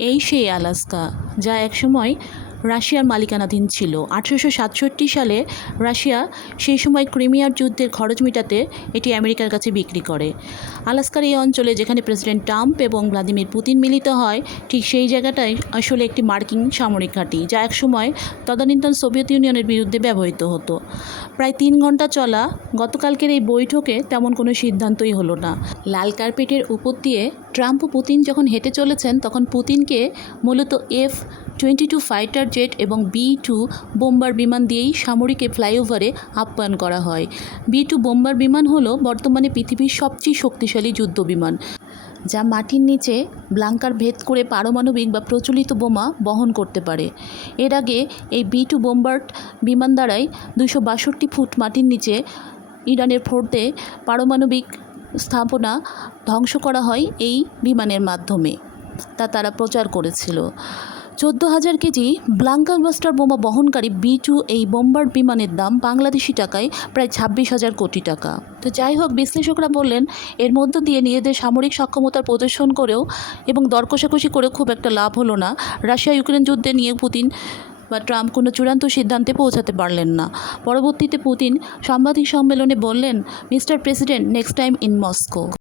এই সেই আলাস্কা যা একসময় রাশিয়ার মালিকানাধীন ছিল। আঠেরোশো সাতষট্টি সালে রাশিয়া সেই সময় ক্রিমিয়ার যুদ্ধের খরচ মেটাতে এটি আমেরিকার কাছে বিক্রি করে। আলাস্কার এই অঞ্চলে যেখানে প্রেসিডেন্ট ট্রাম্প এবং ভ্লাদিমির পুতিন মিলিত হয়, ঠিক সেই জায়গাটাই আসলে একটি মার্কিন সামরিক ঘাঁটি, যা একসময় তদানীন্তন সোভিয়েত ইউনিয়নের বিরুদ্ধে ব্যবহৃত হতো। প্রায় তিন ঘণ্টা চলা গতকালকের এই বৈঠকে তেমন কোনো সিদ্ধান্তই হলো না। লাল কার্পেটের উপর দিয়ে ট্রাম্প ও পুতিন যখন হেঁটে চলেছেন, তখন পুতিনকে মূলত F twenty two fighter jet এবং বি টু বোম্বার বিমান দিয়েই সামরিক ফ্লাইওভারে আপ্যায়ন করা হয়। বি টু বোম্বার বিমান হলো বর্তমানে পৃথিবীর সবচেয়ে শক্তিশালী যুদ্ধ বিমান, যা মাটির নিচে ব্লাঙ্কার ভেদ করে পারমাণবিক বা প্রচলিত বোমা বহন করতে পারে। এর আগে এই বি টু বোম্বার্ড বিমান দ্বারাই দুশো বাষট্টি ফুট মাটির নিচে ইরানের ফোর্টে পারমাণবিক স্থাপনা ধ্বংস করা হয় এই বিমানের মাধ্যমে, তা তারা প্রচার করেছিল। চোদ্দ হাজার কেজি ব্লাঙ্কার বাস্টার বোমা বহনকারী বি টু এই বোম্বার্ড বিমানের দাম বাংলাদেশি টাকায় প্রায় ছাব্বিশ হাজার কোটি টাকা। তো যাই হোক, বিশ্লেষকরা বললেন, এর মধ্য দিয়ে নিজেদের সামরিক সক্ষমতার প্রদর্শন করেও এবং দর কষাকষি করেও খুব একটা লাভ হলো না। রাশিয়া ইউক্রেন যুদ্ধে নিয়ে পুতিন বা ট্রাম্প কোনো চূড়ান্ত সিদ্ধান্তে পৌঁছাতে পারলেন না। পরবর্তীতে পুতিন সাংবাদিক সম্মেলনে বললেন, mister president next time in Moscow